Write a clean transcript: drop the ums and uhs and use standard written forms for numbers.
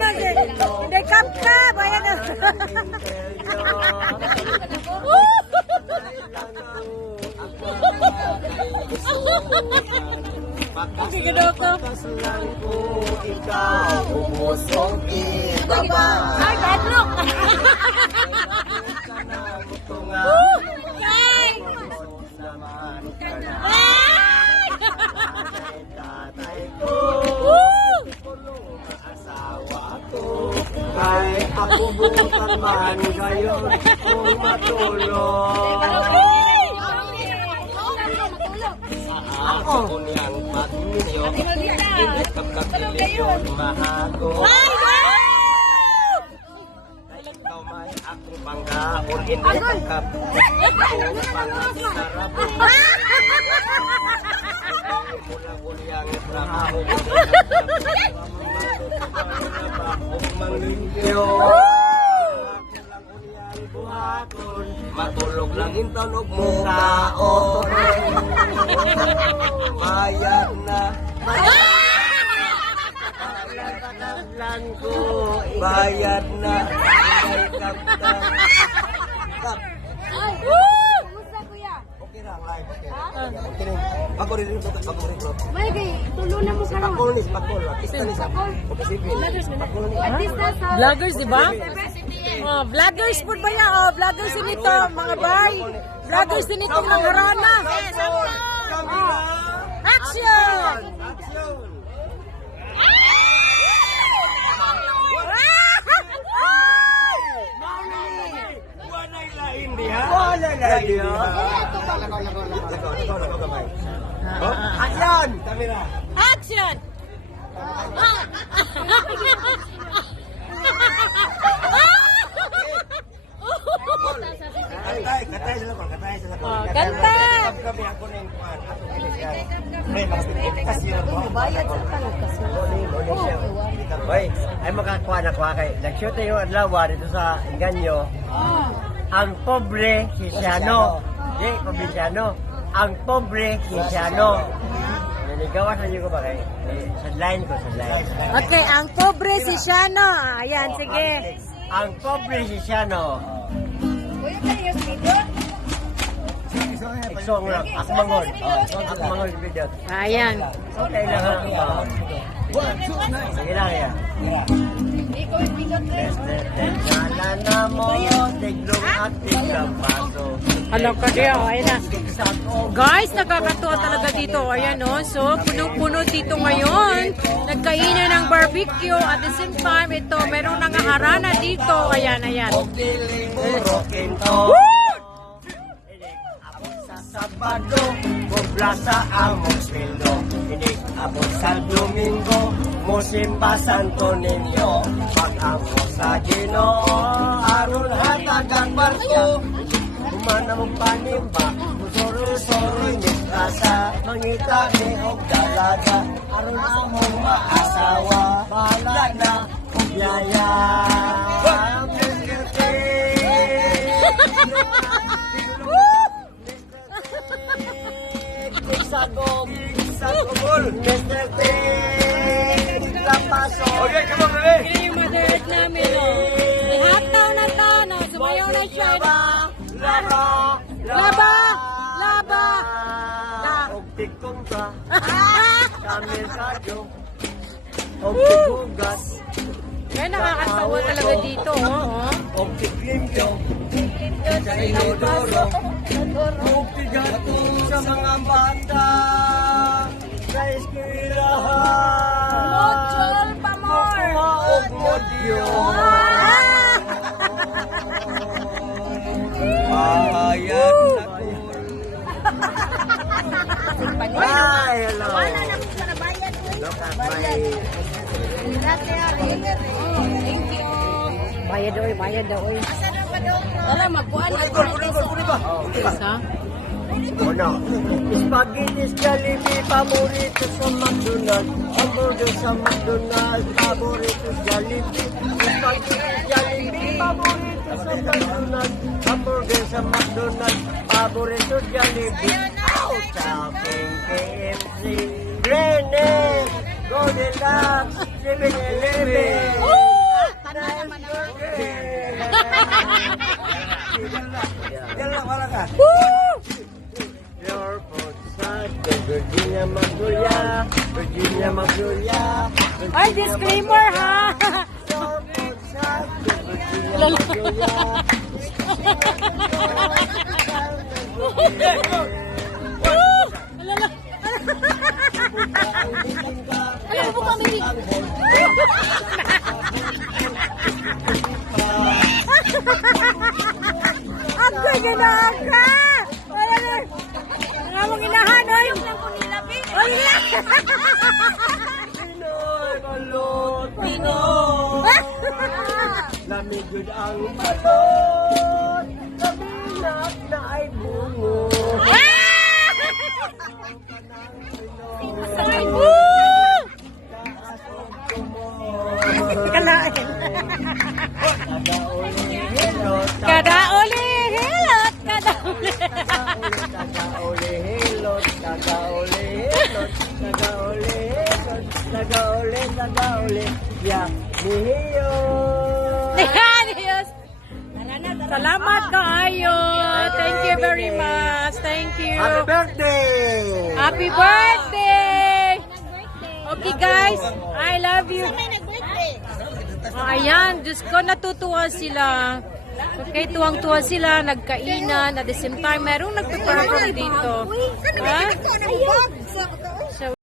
ano, hindi kap-kap. Ayan na. Sige, Doko. Ikaw, umusong ibaba. Ay, badlok. Ay! Tatay ko, asawa ko, ay ako bukan man ngayon kung matulog. Ako niyang pag-inyo, hindi kapag-ilisyon mahago. Ikaw may akong panggaon, hindi kapag mula-ulyang trabaho manglimpyo mula-ulyang buhaton matulog lang inton og mukhaon bayad na lang ko bayad na ay kaptang okay lang live okay ako rin dito ako rin dito May kay tulo na mo karon. Pakulis, artista ni sa Vloggers, di ba? Oh, vloggers po ba yan? Oh, vloggers din ito, mga bay. Vloggers din ito, mga harana. Camera, Action! action! Wanay lain diha. Wanay lain diha. Lakaw gamay. Action! Camera. Action! Katay sila ko, katay sila ko. Oh, kanta! Kami ako na yung kuhan. Ako kinisyan. May mga kasi yun. Bayad sa tanong kasi. Hoy, ay makakuha na kuha kay. Nag-shoot yung adlaw dito sa Inganyo. Ang pobre si Siano. Di, probinsyano. Ang pobre si Siano. Nanigawa sa inyo ko ba kay? Sa line ko, sa line. Okay, ang pobre si Shano. Ayan, sige. Ang pobre si Siano. Iksong lang. Akmangol. Akmangol yung video. Ayan. Okay lang ha. Sige lang yan. Tensyanan na mo, tiglong at tiglang paso. Hello ka diya, ayan na. Guys, nakakatuwa talaga dito. Ayan o. So, punong-puno dito ngayon. Nagkainan ng barbecue. At the same time, ito, merong nangaharana dito. Ayan, ayan. Sabado, kubla sa among sweldo. Hindi abot sa Domingo, musimba Santo Niño. Pag-amo sa Ginoo, aron hatagang barko. Humana mong panimba, musoro-soro nitasa. Mangita ni og dalaga, aron among maasawa. Bahala na og yaya. Sagom, sagom, Mr. T. Lampaso. Okay, come on, bebe. Kaya yung mother earth namin, o. Ihataw na to, no? Sumayaw na siya. Laba, Laba! Laba! Og tikong ka, kami sadyo. Og tikugas, Kaya nakakatawa talaga dito, oh. og tiklimpyo. Sa inodoro, og tigato sa mga bata. Sa eskwelahan. Module pa more. Og modyo. Ayan na ko. Ay, hello. Look at my... Bayad daw, bayad daw. Wala, magkuhan na. Isa? Una, spaghetti, Jollibee, paborito sa McDonald's. Hamburger sa McDonald's, paborito sa Jollibee. Spaghetti, Jollibee, paborito sa McDonald's. Hamburger sa McDonald's, paborito sa Jollibee. Sa aking KFC, Grenade, Goldilocks, 7-Eleven. Yan lang, wala ka. Woo! Your food side, Virginia Magnolia, Virginia Magnolia. Ay, disclaimer ha! Your food side, Virginia Magnolia. Alam mo kami. Ako ginawa ka! Wala na. Nga mong inahan, oy! Oy, na! Pinoy, balot, Pinoy. Lamigod ang balot, kabinak na ay bungo. Woo! Kalain. Kada uli, hilot, kada uli. Ayan, Diyos. Salamat kaayo. Thank you very much. Thank you. Happy birthday! Happy birthday! Okay guys, I love you. Ayan, Diyos ko, natutuwa sila. Okay, tuwang-tuwa sila, nagkainan, at the same time, merong nagpe-perform dito. Ha?